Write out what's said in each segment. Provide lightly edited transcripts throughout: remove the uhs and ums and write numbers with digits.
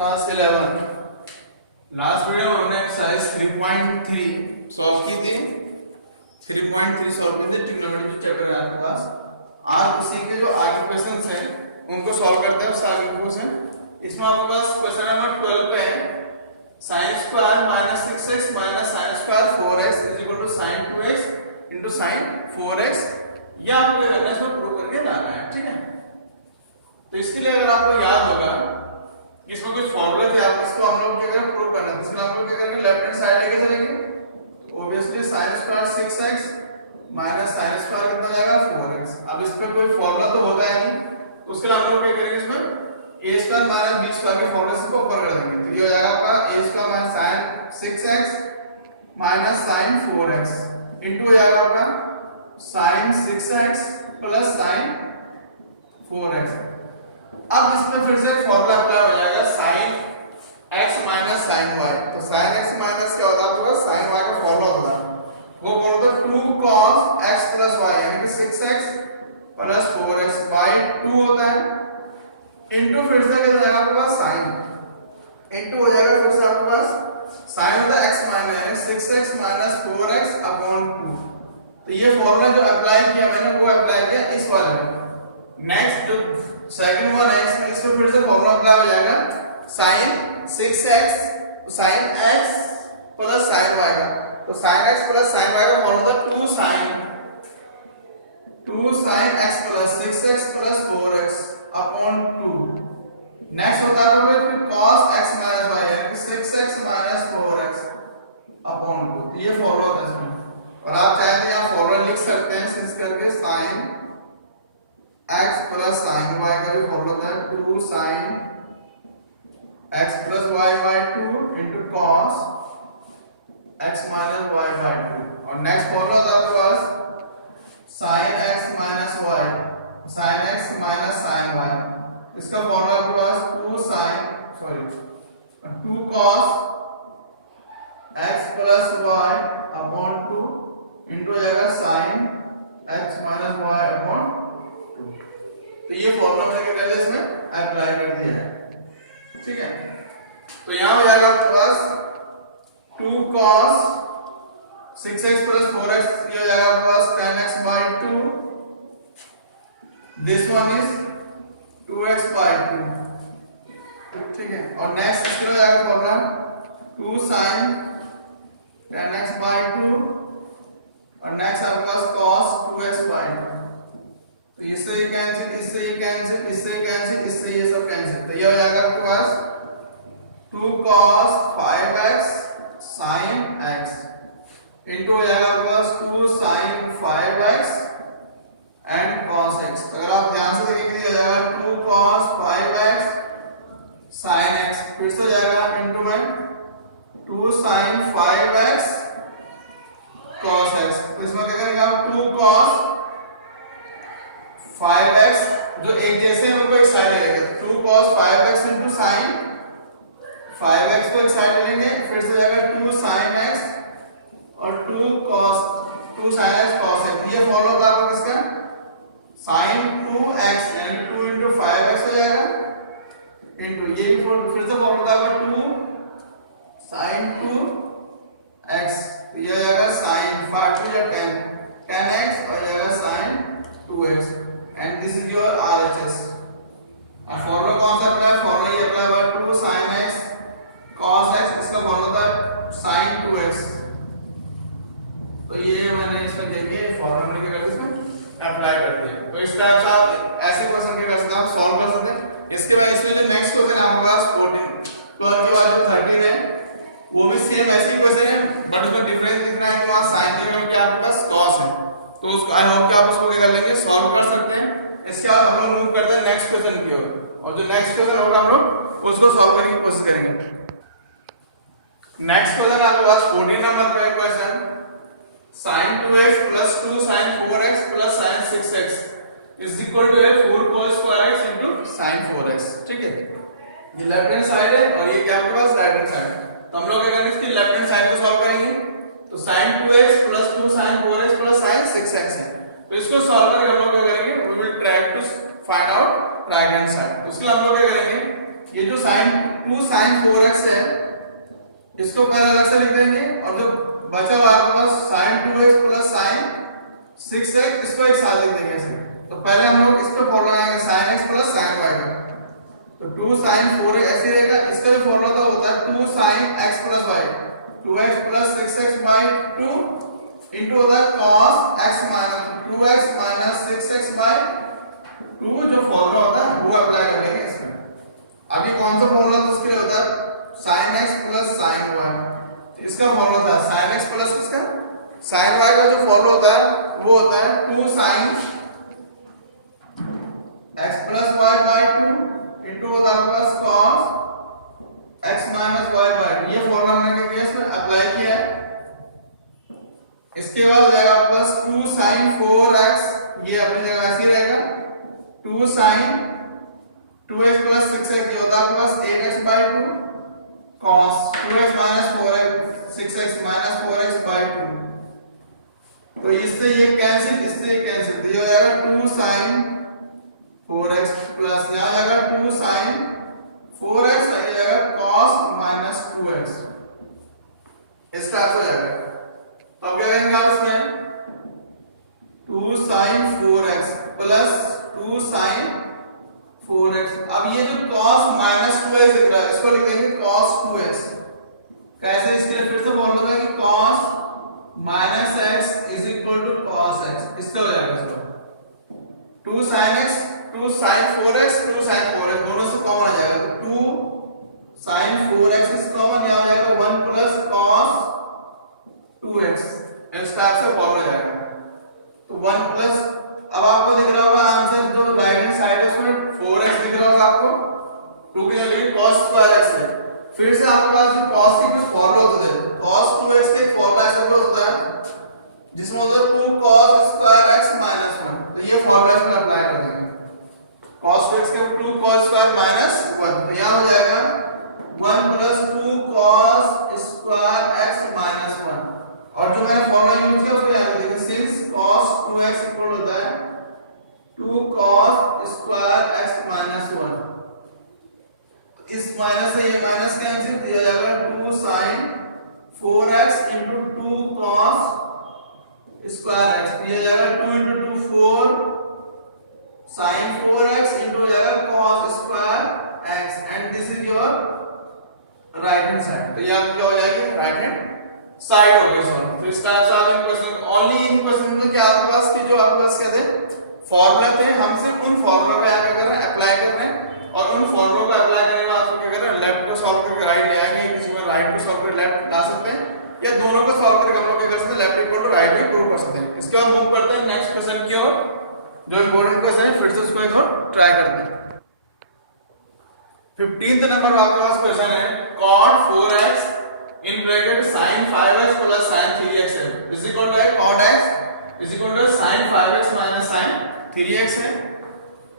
Class 11। Last video में हमने exercise 3.3 solve की थी। 3.3 सॉल्व की थी ट्रिग्नोमेट्री चैप्टर है आपके पास। आज उसी के जो आगे क्वेश्चंस हैं उनको सॉल्व करते हैं। सारे क्वेश्चन इसमें आपके पास क्वेश्चन नंबर 12 पे है sin square minus 6x minus sin square 4x is equal to sin 2x into sin 4x। ये आपको करना है, इसमें प्रूव करके लाना है, ठीक है। तो इसके लिए अगर आपको याद होगा इसमें कुछ फॉर्मूले थे, आप इसको हम लोग क्या करें प्रूव करना है। इसमें हम लोग क्या करेंगे लेफ्ट हैंड साइड लेके चलेंगे तो obviously sin square 6x minus sin square कितना हो जाएगा 4x। अब इस पे कोई फॉर्मूला तो होता है नहीं, तो उसके लिए हम लोग क्या करेंगे इसमें a square minus b square के फॉर्मूले से को ऊपर कर देंगे। तो ये हो जाएगा आपका a square minus sin 6x minus sin 4x into हो जाएगा आपका sin 6x plus sin 4x। अब इसमें फिर से फॉर्मूला अप्लाई हो जाएगा sin x minus sin y। तो sin x माइनस क्या होता है आपके पास sin y का फॉर्मूला होता है, वो कौन होता है 2 cos x प्लस y यानी कि 6x प्लस 4x बाय 2 होता है इनटू फिर से क्या हो जाएगा आपके पास sin इनटू हो जाएगा फिर से आपके पास sin होता है x minus 6x minus 4x upon 2। तो ये फॉर्मूला जो अप्लाई किया मैंने वो अप्लाई किया इस वाले में। नेक्स्ट जो सेकंड वन है इसमें फिर से फॉर्मूला अप्लाई हो जाएगा sin 6x sin x plus sin y का। तो sin x plus sin y का फॉर्मूला था 2 sin x plus 6x plus 4x upon 2। Next होता है हमें फिर cos x माइनस y यानी कि 6x माइनस 4x अपॉन 2। तो ये फॉर्मूला होता है इसमें, और आप चाहे तो यहाँ फॉर्मूला लिख सकते हैं सिंस करके sin x plus sin y का जो फॉर्मूला होता है 2 sin x plus y by 2 into cos x minus y by 2। और नेक्स्ट फॉर्मूला होता है आपके पास sin x minus y sin x minus sin y। इसका फॉर्मूला आपके पास 2 cos x plus y upon 2 into हो जाएगा sin x minus y upon. तो ये फॉर्मूला मैंने क्या कर दिया इसमें अप्लाई कर दिया है, ठीक है। तो यहां हो जाएगा आपके पास 2 cos 6x प्लस 4x ये हो जाएगा आपके पास 10x by 2। This one is 2x by 2, ठीक है। और नेक्स्ट इसमें हो जाएगा फॉर्मूला 2 sin 10x बाय 2 और नेक्स्ट आपके पास cos 2x बाय 2। तो इससे ये कैंसिल इससे ये कैंसिल इससे ये कैंसिल इससे ये सब कैंसिल। तो ये हो जाएगा आपके पास 2 cos 5x sin x into हो जाएगा आपके पास 2 sin 5x and cos x। अगर आप ध्यान से देखेंगे हो जाएगा 2 cos 5x sin x फिर से हो जाएगा इनटू में 2 sin 5x cos x। तो इसमें क्या करेंगे आप 2 cos 5x जो एक जैसे हैं उनको एक साइड ले लेंगे। 2 cos 5x into sin 5x को एक साइड ले लेंगे, फिर से जाएगा 2 sin x और 2 sin x cos x। ये फॉलो होगा आपका किसका sin 2x यानी 2 into 5x हो जाएगा इनटू ये भी फिर से फॉलो होगा आपका 2 sin 2x। तो ये हो जाएगा sin 5 या 10x और जाएगा sin 2x and this is your RHS। अब फॉर्मूला कौन सा अप्लाई है, फॉर्मूला ये अप्लाई हुआ 2 sin x cos x, इसका फॉर्मूला था sin 2x। तो ये मैंने इस पर देखिए फॉर्मूला मैंने क्या करते इसमें अप्लाई करते हैं। तो इस टाइप से आप ऐसे क्वेश्चन क्या कर सकते हैं, आप सॉल्व कर सकते हैं। इसके बाद इसमें जो नेक्स्ट क्वेश्चन है आपके पास 14 12 के बाद जो 13 है वो भी सेम ऐसे क्वेश्चन है बट उसमें डिफरेंस इतना है कि वहां sin के जगह क्या आपके पास cos है। तो उसको आई होप कि आप उसको क्या कर लेंगे सॉल्व कर सकते हैं। इसके बाद हम लोग मूव करते हैं नेक्स्ट क्वेश्चन की ओर, और जो नेक्स्ट क्वेश्चन होगा हम लोग उसको सॉल्व करने की कोशिश करेंगे। नेक्स्ट क्वेश्चन आपके पास 14 नंबर पे question sin 2x plus 2 sin 4x plus sin 6x is equal to 4 cos square x into sin 4x, ठीक है। ये लेफ्ट हैंड साइड है और ये क्या आपके पास राइट हैंड साइड है। तो हम लोग क्या करेंगे इसकी लेफ्ट हैंड साइड को सॉल्व करेंगे। तो sin 2x plus 2 sin 4x plus sin 6x है। तो इसको सॉल्व करके हम लोग क्या करेंगे we will try to find out right hand side. तो उसके लिए हम लोग क्या करेंगे ये जो टू साइन 4x है इसको पहले अलग से लिख देंगे और जो बचा हुआ आपके पास sign 2x plus sign 6x इसको एक साथ लिख देंगे ऐसे। तो पहले हम लोग इस पे फॉर्मूला लगाएंगे sin x plus sin y का। तो 2 sin 4x ऐसे रहेगा। इसका जो फॉर्मूला था होता है 2 sin x plus y 2x plus 6x by 2 into होता है cos x minus 2x minus 6x by 2 जो फॉर्मूला होता है वो अप्लाई कर लेंगे इसमें। अभी कौन सा फॉर्मूला था उसके लिए होता है sin x plus sin y। तो इसका फॉर्मूला था sin x प्लस किसका sin y का जो फॉर्मूला होता है वो होता है 2 sin x plus y by 2 into होता है plus cos x minus y by 2। ये फॉर्मूला हमने क्या किया इसमें अप्लाई किया है। इसके बाद हो जाएगा प्लस 2 sin 4x ये अपनी जगह ऐसे ही रहेगा 2 sin 2x प्लस 6x ये होता है plus 8x by 2 cos 2x minus 4x 6x minus 4x by 2। तो इससे ये कैंसिल इससे ये कैंसिल तो ये हो जाएगा 2 sin 4x प्लस यहाँ आ जाएगा 2 sin 4x आ जाएगा cos माइनस 2x इस टाइप से हो जाएगा। तो अब क्या करेंगे आप इसमें 2 sin 4x plus 2 sin 4x। अब ये जो cos माइनस 2x दिख रहा है इसको लिखेंगे cos 2x। कैसे इसके लिए फिर से फॉर्मूला है कि cos minus x is equal to cos x। इससे हो जाएगा इसको 2 sin x 2 sin 4x 2 sin 4x दोनों से कॉमन आ जाएगा। तो 2 sin 4x इज कॉमन यहाँ आ जाएगा 1 प्लस cos 2x इस टाइप से फॉर्मूला जाएगा। तो 1 प्लस अब आपको दिख रहा होगा आंसर जो राइट हैंड साइड है उसमें 4x दिख रहा होगा आपको 2 की जगह cos स्क्वायर x है। फिर से आपके पास जो cos के कुछ फॉर्मूला होते हैं cos 2x का एक फॉर्मूला ऐसा होता है जिसमें होता है 2 cos स्क्वायर x माइनस 1। तो ये फॉर्मूला इसमें अप्लाई कर देंगे cos 2x का 2 cos स्क्वायर माइनस 1। तो यहां हो जाएगा 1 plus 2 cos square x minus 1 और जो मैंने फॉर्मूला यूज किया उसको याद रखिए सिंस cos 2x इक्वल होता है 2 cos स्क्वायर x माइनस 1। इस माइनस से ये माइनस कैंसिल दिया जाएगा 2 sin 4x into 2 cos square x दिया जाएगा 2 into 2 4 sin 4x into हो जाएगा cos square x and this is your right hand side। तो यहाँ क्या हो जाएगी राइट हैंड साइड हो गई सॉल्व। तो इस टाइप से आप इन क्वेश्चन ओनली इन क्वेश्चन में क्या आपके पास के जो आपके पास क्या थे फॉर्मूला थे हम सिर्फ उन फॉर्मूला पे यहाँ क्या कर रहे हैं अप्लाई कर रहे हैं और उन फॉर्मूलों को अप्लाई करने के बाद आप क्या कर रहे हैं लेफ्ट को सॉल्व करके राइट ले आएंगे। किसी में राइट को सॉल्व करके लेफ्ट ला सकते हैं या दोनों को सॉल्व करके हम लोग क्या कर सकते हैं लेफ्ट इक्वल टू राइट भी प्रूव कर सकते हैं। इसके बाद मूव करते हैं नेक्स्ट क्वेश्चन की ओर जो इंपॉर्टेंट क्वेश्चन है फिर से उसको एक और ट्राई करते हैं। 15th नंबर आपके पास क्वेश्चन है cot 4x in bracket sin 5x plus sin 3x है is equal to cot x is equal to sin 5x minus sin 3x है।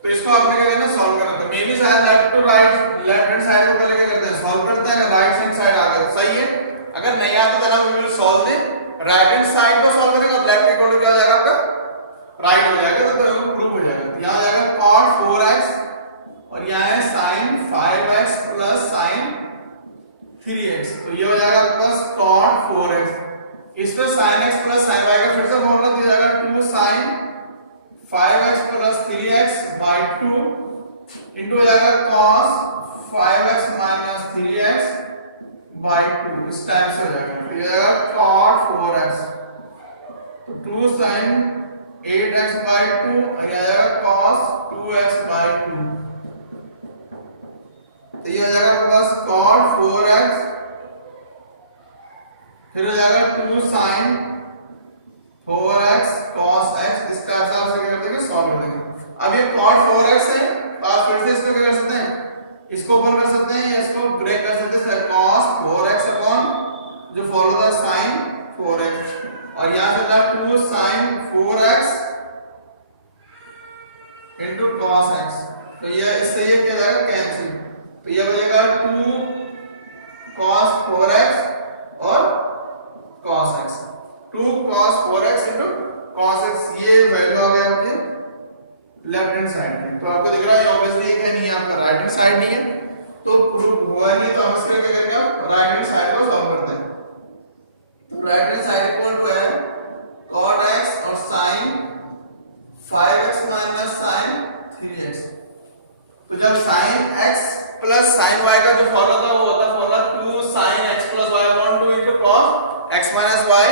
तो इसको आपने क्या करना है सॉल्व करना है। मे बी शायद left to right left hand side को पहले क्या करते हैं सॉल्व करते हैं राइट हैंड साइड आ गया सही है। अगर नहीं आता तो ना we will solve the right hand side को सॉल्व करेंगे और लेफ्ट इक्वल टू क्या हो जाएगा आपका राइट हो जाएगा तो प्रूव हो जाएगा। तो यहां आ जाएगा cot 4x और यहाँ है sin 5x plus sin 3x। तो ये हो जाएगा आपके पास cot 4x इस पे sin x plus sin y का फिर से फॉर्मूला दिया जाएगा 2 sin 5x plus 3x by 2 into हो जाएगा cos 5x minus 3x by 2 इस टाइप से हो जाएगा। तो ये हो जाएगा cot 4x तो 2 sin 8x by 2 और ये आ जाएगा cos 2x by 2। तो ये हो जाएगा आपके पास cot 4x फिर हो जाएगा 2 sin 4x cos x इसका हिसाब से क्या कर देंगे सॉल्व कर देंगे। अब ये cot 4x है तो आप फिर से इसको क्या कर सकते हैं इसको ओपन कर सकते हैं या इसको ब्रेक कर सकते हैं cos 4x अपॉन जो फॉलो होता है sin 4x और यहां से था 2 sin 4x into cos x। तो ये इससे ये क्या जाएगा कैंसिल तो ये बचेगा 2 cos 4x और cos x 2 cos 4x into cos x ये वैल्यू आ गया आपके लेफ्ट हैंड साइड में। तो आपको दिख रहा है ऑब्वियसली ये नहीं है आपका राइट हैंड साइड नहीं है तो प्रूफ हुआ नहीं, तो हम इसके लिए क्या करेंगे, अब राइट हैंड साइड को सॉल्व करते हैं। तो right hand side equal to है cot x और sin 5x minus sin 3x। तो जब sin x plus sin y का जो फॉर्मूला था वो होता है formula 2 sin x plus y upon 2 into cos x minus y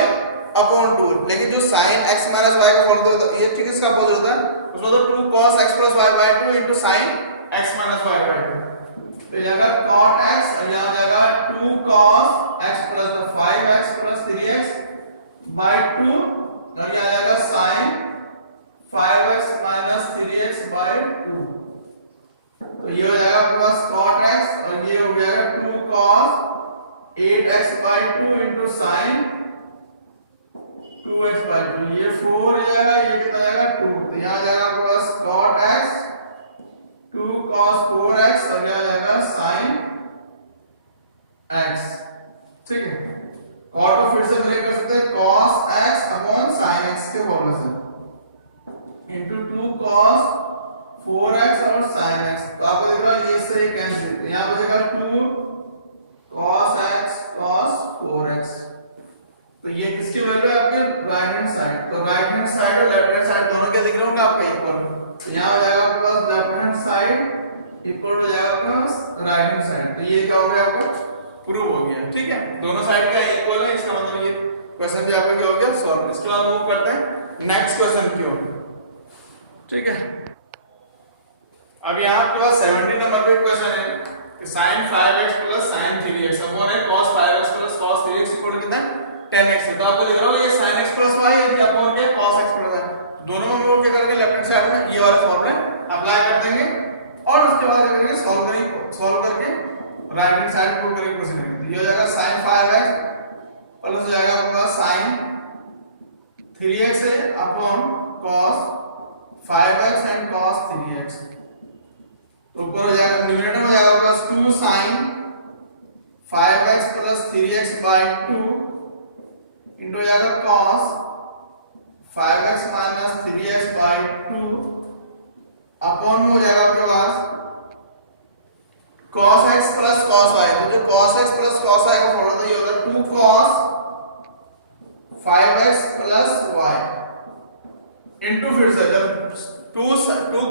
upon 2। लेकिन जो sin x माइनस y का फॉर्मूला होता है ये ठीक इसका अपोजिट होता है, उसमें तो 2 cos x plus y by 2 into sin x minus y by 2। तो यहाँ cot x और यहाँ जाएगा 2 cos x plus 5x plus 3x by 2 और यहाँ जाएगा sin 5x minus 3x by 2। तो ये हो जाएगा प्लस cot x और ये हो जाएगा 2 cos 8x by 2 into sin 2x by 2। ये 4 हो जाएगा, ये कितना जाएगा 2। तो यहाँ जाएगा plus cot x 2 cos 4x और यहाँ जाएगा sin x। ठीक है, cot को फिर से ब्रेक कर सकते हैं cos x upon sin x के फॉर्मूले से into 2 cos 4x और sin x। तो आपको दिख रहा है ये से कैंसिल, तो यहाँ बचेगा 2 cos x cos 4x। तो ये किसकी वैल्यू है, आपके राइट हैंड साइड। तो राइट हैंड साइड और लेफ्ट हैंड साइड दोनों क्या दिख रहे होंगे आपके इक्वल। तो यहाँ हो जाएगा आपके पास लेफ्ट हैंड साइड इक्वल हो जाएगा आपके पास राइट हैंड साइड। तो ये क्या हो गया, आपका प्रूव हो गया। ठीक है, दोनों साइड क्या इक्वल है, इसका मतलब ये क्वेश्चन भी आपका क्या हो गया, सॉल्व। इसके बाद मूव करते हैं नेक्स्ट क्वेश्चन की ओर। ठीक है, अब यहाँ आपके पास 70 नंबर पे क्वेश्चन है कि sin 5x plus sin 3x upon है cos 5x plus cos 3x equal to कितना 10x है। तो आपको दिख रहा होगा ये sin x प्लस y है, ये अपॉन के cos x प्लस y। दोनों में हम लोग क्या करेंगे, लेफ्ट हैंड साइड में ये वाला फॉर्मूला अप्लाई कर देंगे और उसके बाद क्या करेंगे, सॉल्व करके राइट हैंड साइड को करेंगे प्रोसीड करेंगे। ये हो जाएगा sin 5x प्लस हो जाएगा आपका sin 3x है upon cos 5x and cos 3x। तो ऊपर हो जाएगा न्यूमरेटर में जाएगा plus 2 sin 5x plus 3x by 2 into जाएगा cos 5x minus 3x by 2 upon में हो जाएगा आपके पास cos x plus cos y। तो जो cos x plus cos y का फॉर्मूला था ये होता है 2 cos 5x plus y into फिर से जब 2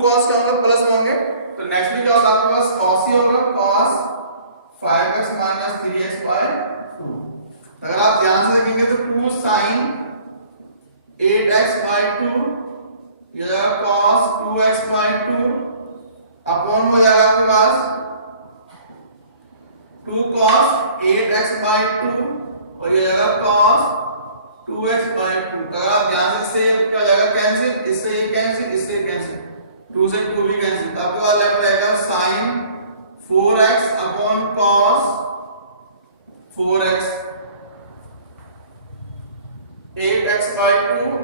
cos के होंगे प्लस में होंगे तो नेक्स्ट में क्या होगा आपके पास cos ही होगा, cos 5x minus 3x by 2। अगर आप ध्यान से देखेंगे तो 2 sin 8x by 2 ये जाएगा cos 2x by 2 अपॉन हो जाएगा आपके पास 2 cos 8x by 2 और ये जाएगा cos 2x by 2। अगर आप ध्यान से क्या हो जाएगा कैंसिल, इससे ये कैंसिल, इससे कैंसिल, 2 से 2 भी कैंसिल। तो आपके पास लेफ्ट रहेगा sin 4x upon cos 4x 8x by 2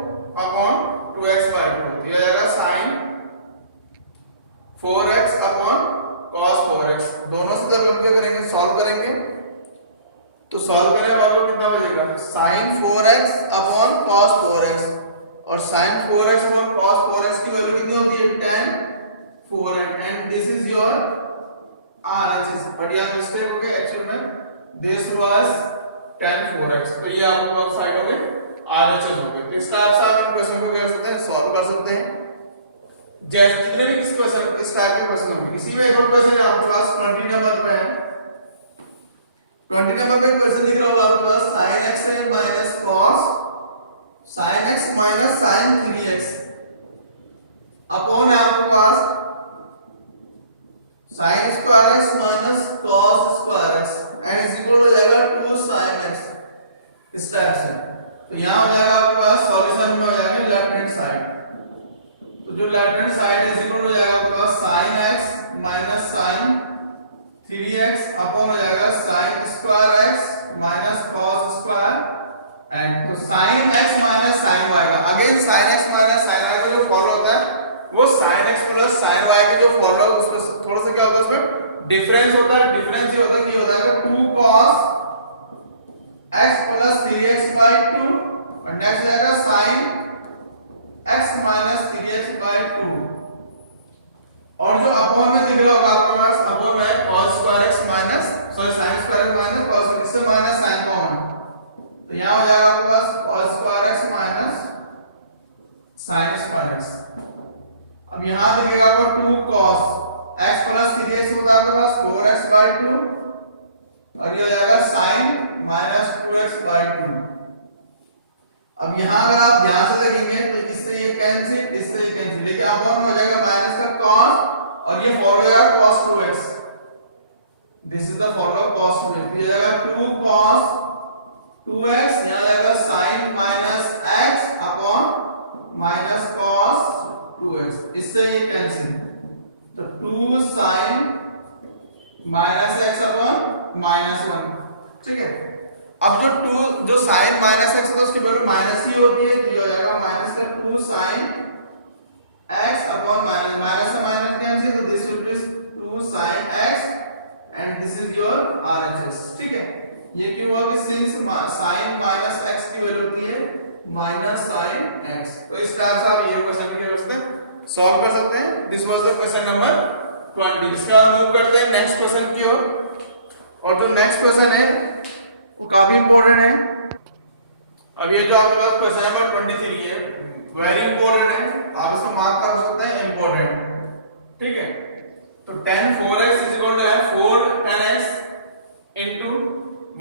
upon 2x by 2। तो ये जाएगा sin 4x upon cos 4x। दोनों से जब हम क्या करेंगे, सॉल्व करेंगे तो सॉल्व करने वालों कितना बचेगा, sin 4x upon cos 4x और sin 4x upon cos 4x की वैल्यू कितनी होती है, 10 4 and this is your RHS। But यहाँ मिस्टेक हो गई, एक्चुअल में दिस वाज 10 4x। तो ये आपको साइड हो गई RHS हो गई। तो इस टाइप से आप इन क्वेश्चन को कर सकते हैं, सॉल्व कर सकते हैं। जैसे जितने भी इस क्वेश्चन इस टाइप के क्वेश्चन होंगे, इसी में एक और क्वेश्चन है आपके पास 20 नंबर पे है। 20 नंबर पे क्वेश्चन दिख रहा होगा आपके पास sin x है minus cos sin x minus sin 3x upon है आपके पास sin square x minus cos square x and is equal हो जाएगा 2 sin x। इस टाइप से तो यहां हो जाएगा आपके पास सॉल्यूशन में हो जाएगा लेफ्ट हैंड साइड। तो जो left hand side is equal हो जाएगा आपके पास sin x minus sin 3x upon हो जाएगा sin square x minus cos square and तो sin x minus sin y का again sin x minus sin y का जो फॉर्मूला होता है वो sin x plus sin y के जो फॉर्मूला उसमें थोड़ा सा क्या होता है, उसमें डिफरेंस होता है। डिफरेंस ये होता है कि होता है 2 cos x plus 3x by 2 और नेक्स्ट जाएगा sin x minus 3x by 2 और जो अपॉन में दिख रहा होगा आपके पास अपॉन में cos स्क्वायर x जाएगा आपके पास 4x/2 और ये हो जाएगा sin -2x/2। अब यहाँ अगर आप ध्यान से देखेंगे तो इससे ये कैंसिल, इससे ये कैंसिल, लेकिन अपॉन हो जाएगा माइनस का cos और ये फॉलो हो जाएगा cos 2x। This is the follow cos 2x, ये हो जाएगा 2 cos 2x, यहाँ जाएगा sin -x upon minus cos 2x, इससे ये कैंसिल, तो 2 sin -x अपॉन -1, ठीक है। अब जो sin -x है तो उसकी वैल्यू माइनस ही होती है, तो ये हो जाएगा माइनस का 2 sin x अपॉन माइनस से माइनस कैंसिल, तो this will be 2 sin x and this is your RHS, ठीक है। ये क्यों हुआ कि सिंस sin -x की वैल्यू होती है माइनस sin x, तो इस तरह से आप ये क्वेश्चन भी क्या कर सकते हैं, सॉल्व कर सकते हैं। This was the question number 20। इसके बाद मूव करते हैं नेक्स्ट क्वेश्चन की ओर, और जो नेक्स्ट क्वेश्चन है वो काफी इंपॉर्टेंट है। अब ये जो आपके पास क्वेश्चन नंबर 23 है वेरी इंपॉर्टेंट है, आप इसको मार्क कर सकते हैं इंपॉर्टेंट, ठीक है। तो tan 4x is equal to 4 tan x into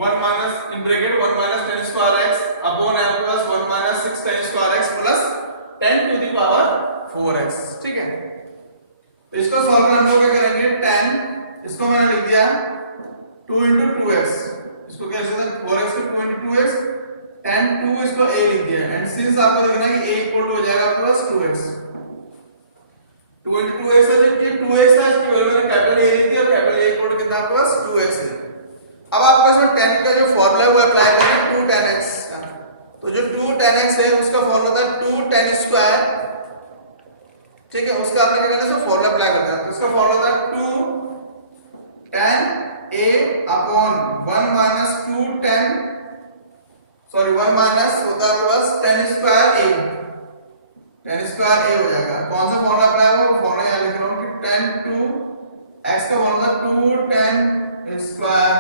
1 minus in bracket 1 minus tan square x upon आपके पास 1 minus 6 tan square x plus 10 to the power 4x, ठीक है। तो इसको सॉल्व करना हम लोग क्या करेंगे, tan इसको मैंने लिख दिया 2 into 2x, इसको क्या लिख सकते हैं 4x को 2 into 2x, tan 2 इसको a लिख दिया, एंड सिंस आपको देखना है कि a इक्वल टू हो जाएगा आपके पास 2x, 2 into 2x है, जो 2x था इसकी वैल्यू मैंने कैपिटल A लिख दिया, और कैपिटल A इक्वल टू कितना आपके पास 2x है। अब आपके पास में tan का जो फार्मूला है वो अप्लाई करेंगे 2 tan x का, तो जो 2 tan x है उसका फार्मूला था 2 tan स्क्वायर, ठीक है, उसका आपने क्या करना है, फार्मूला अप्लाई करना है, तो उसका फार्मूला था 2 tan a upon 1 minus 2 tan, sorry 1 minus होता है आपके पास tan square a, tan square a हो जाएगा। कौन सा फार्मूला अप्लाई होगा, फार्मूला यहां लिख रहा हूं कि tan 2 x का formula 2 tan square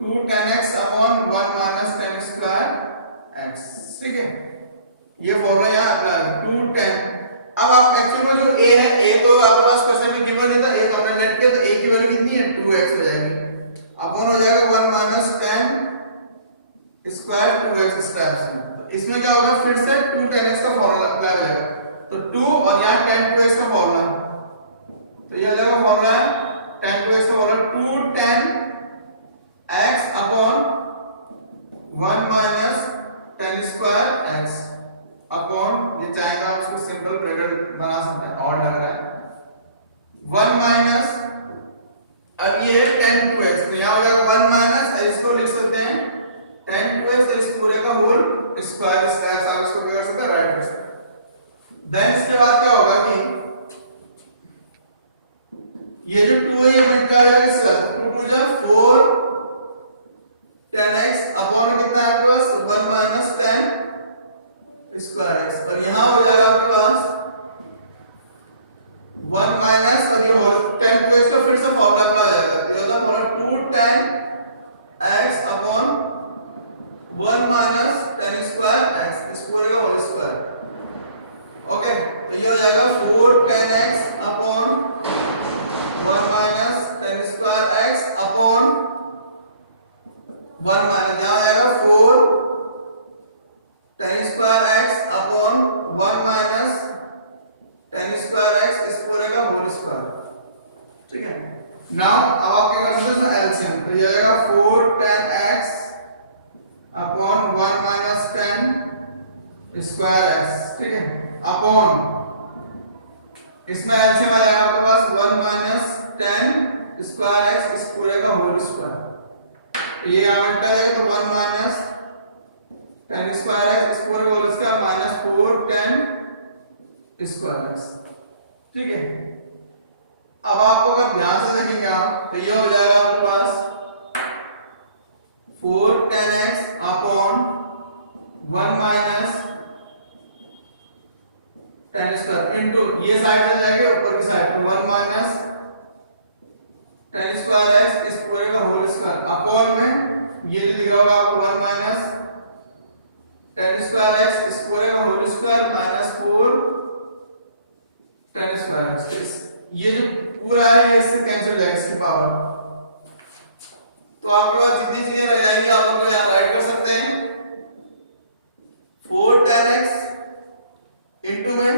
2 tan x upon 1 minus tan square x, ठीक है। ये फार्मूला यहां अप्लाई है 2 tan। अब आप एक्चुअल में जो a है, a तो आपके पास क्वेश्चन में गिवन नहीं था, a तो हमने लेट किया, तो a की वैल्यू कितनी है 2x हो जाएगी, अपॉन हो जाएगा 1 minus tan square 2x square से। तो इसमें क्या होगा, फिर से 2 tan x का फार्मूला अप्लाई हो जाएगा, तो 2 और यहां tan 2x का फार्मूला, तो ये हो जाएगा फार्मूला है tan 2x का formula 2 tan x upon 1 minus tan square x upon, ये चाहेगा आप उसको सिंपल ब्रैकेट बना सकते हैं, और लग रहा है 1 माइनस, अब ये है tan 2x, तो यहां हो जाएगा 1 माइनस, इसको लिख सकते हैं tan 2x इस पूरे का होल स्क्वायर, स्क्वायर आप इसको क्या कर सकते हैं, राइट कर सकते हैं। देन इसके बाद क्या होगा कि ये जो 2 है ये मिलता है इसका 2 2 जा 4 tan x अपॉन कितना है आपके पास 1 माइनस tan स्क्वायर x, और यहां हो जाएगा आपके पास 1 माइनस, और ये होल tan 2x का फिर से फार्मूला अप्लाई हो जाएगा, ये होगा formula 2 tan x upon 1 minus tan square x, इस पूरे का होल स्क्वायर, ओके। तो ये हो जाएगा 4 tan x upon 1 minus tan square x upon 1 minus, यहां आएगा 4 tan square x upon 1 minus tan square x, इस पूरे का होल स्क्वायर, ठीक है। नाउ अब आप क्या कर सकते हैं, एलसीएम, तो ये आ जाएगा 4 tan x upon 1 minus tan square x, ठीक है, अपॉन इसमें एलसीएम आ जाएगा आपके पास 1 माइनस tan स्क्वायर x, इस पूरे का होल स्क्वायर, ये आउट है तो 1 माइनस tan स्क्वायर x, इस पूरे का whole square minus 4 tan square x, ठीक है। अब आपको अगर ध्यान से देखेंगे आप, तो ये हो जाएगा आपके पास 4 tan x upon 1 minus tan square into ये साइड में जाएगा ऊपर की साइड में 1 माइनस tan स्क्वायर x, इस पूरे का होल स्क्वायर अपॉन में ये जो दिख रहा होगा आपको 1 माइनस tan स्क्वायर x, इस पूरे का whole square minus 4 tan square x, ये जो पूरा है ये इससे कैंसिल हो जाएगा इसकी पावर। तो आपके पास जितनी चीजें रह जाएंगी आप उनको यहाँ राइट कर सकते हैं 4 tan x इनटू में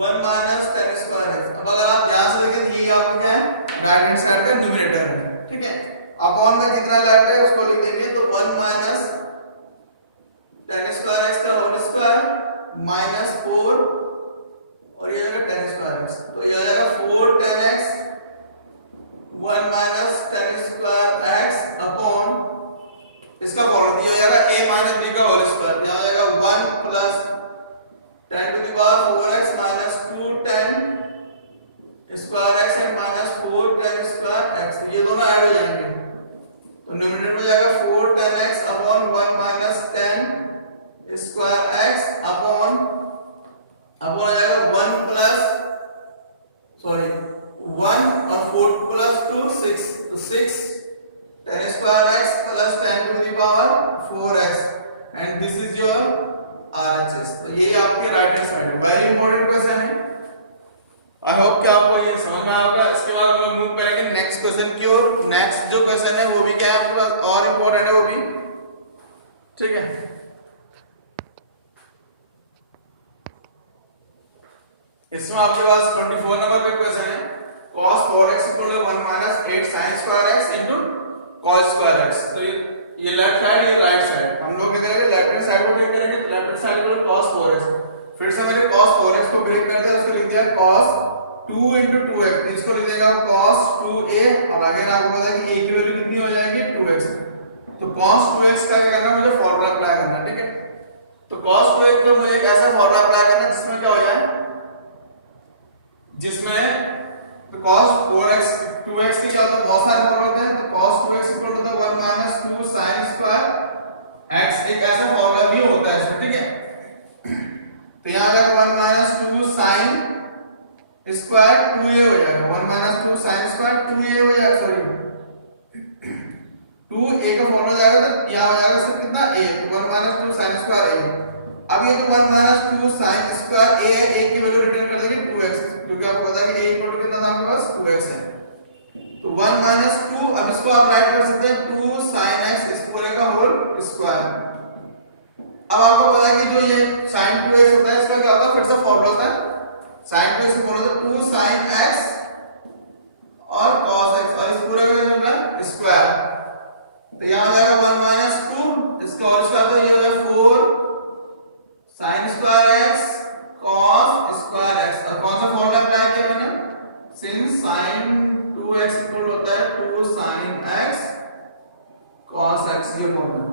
1 माइनस tan स्क्वायर x। अब अगर आप ध्यान से देखें ये आपका क्या है राइट हैंड साइड का न्यूमरेटर है, ठीक है। अपॉन में कितना लेटर है उसको लिख देंगे तो 1 माइनस tan स्क्वायर x का होल स्क्वायर माइनस 4 और ये आएगा tan स्क्वायर x। तो ये आ जाएगा 4 tan x 1 minus tan square x upon इसका फॉर्मूला दिया जाएगा a माइनस b का होल स्क्वायर। यहां आ जाएगा 1 plus tan to the power 4x minus 2 tan square x and minus 4 tan square x, ये दोनों ऐड हो जाएंगे तो न्यूमरेटर में जाएगा 4 tan x upon 1 minus tan square x upon हो जाएगा 1 प्लस 1 और 4 प्लस 2 6 तो 6 tan square x plus tan to the power 4x and this is your RHS। तो ये आपके राइट हैंड साइड है, वेरी इंपॉर्टेंट क्वेश्चन है। आई होप कि आपको ये समझ में आएगा। इसके बाद हम लोग मूव करेंगे नेक्स्ट क्वेश्चन की ओर। नेक्स्ट जो क्वेश्चन है वो भी क्या है आपके पास और इंपॉर्टेंट है वो भी, ठीक है। इसमें आपके पास 24 नंबर का क्वेश्चन है cos 4x equal to 1 minus 8 sin square x into cos square x। तो ये लेफ्ट साइड ये राइट साइड, हम लोग क्या करेंगे लेफ्ट हैंड साइड को टेक करेंगे तो left hand side equal to cos 4x। फिर से मैंने cos 4x को ब्रेक कर दिया, उसको लिख दिया cos 2 into 2x, इसको लिख देगा cos 2a और आगे ना आपको पता है कि a की वैल्यू कितनी हो जाएगी 2x। तो cos 2x का क्या करना मुझे फॉर्मूला अप्लाई करना, ठीक है। तो cos 2x को मुझे एक ऐसा फॉर्मूला अप्लाई करना जिसमें क्या हो जाए, जिसमें तो cos 4x 2x की क्या होता है बहुत सारे फॉर्मूले होते हैं। तो cos 2x इक्वल होता है 1 माइनस 2 sin स्क्वायर x, एक ऐसा फॉर्मूला भी होता है इसमें, ठीक है। तो यहां आ 1 माइनस 2 sin स्क्वायर 2a हो जाएगा, 1 माइनस 2 sin स्क्वायर 2a हो जाएगा, सॉरी 2a का फॉर्मूला जाएगा तो यहां हो जाएगा सिर्फ कितना a, तो 1 माइनस 2 sin स्क्वायर a। अब ये जो 1 माइनस 2 sin स्क्वायर a है, a की वैल्यू रिटर्न कर देंगे 2x, क्योंकि आपको पता है कि a इक्वल टू कितना था आपके पास 2x है। तो 1 माइनस 2, अब इसको आप राइट कर सकते हैं 2 sin x इस पूरे का होल स्क्वायर। अब आपको पता है कि जो ये sin 2x होता है इसका क्या होता है, फिर से फॉर्मूला होता है sin 2x को बोलते हैं 2 sin x और cos x और इस पूरे का क्या होता है स्क्वायर। तो यहां आ जाएगा 1 माइनस 2 इसका होल स्क्वायर, तो ये हो जाएगा 4 sin square x cos square x। अब कौन सा फॉर्मूला अप्लाई किया मैंने, सिंस sin 2x इक्वल होता है 2 sin x cos x, ये फॉर्मूला।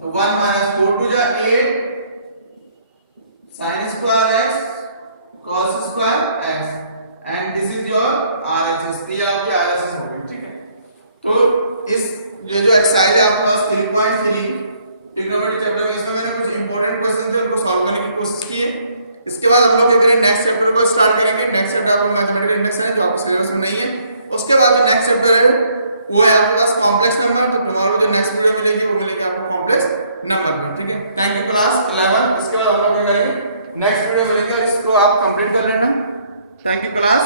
तो 1 माइनस 4 टू जा 8 sin square x cos square x and this is your RHS। ये आपके RHS हो गए, ठीक है। तो इस ये जो एक्सरसाइज है आपके पास 3.3 ट्रिग्नोमेट्री चैप्टर में, इसमें मैंने कुछ इंपॉर्टेंट क्वेश्चन थे उनको सॉल्व करने की कोशिश की है। इसके बाद हम लोग क्या करेंगे नेक्स्ट चैप्टर को स्टार्ट करेंगे। नेक्स्ट चैप्टर आपका मैथमेटिकल इंडेक्स है जो आपके सिलेबस में नहीं है। उसके बाद जो नेक्स्ट चैप्टर है वो है आपके पास कॉम्प्लेक्स नंबर। तो टुमारो जो नेक्स्ट वीडियो मिलेगी वो मिलेगी आपको कॉम्प्लेक्स नंबर में, ठीक है। Thank you class 11। इसके बाद हम लोग क्या करेंगे नेक्स्ट वीडियो मिलेंगे और इसको आप कंप्लीट कर लेना। Thank you class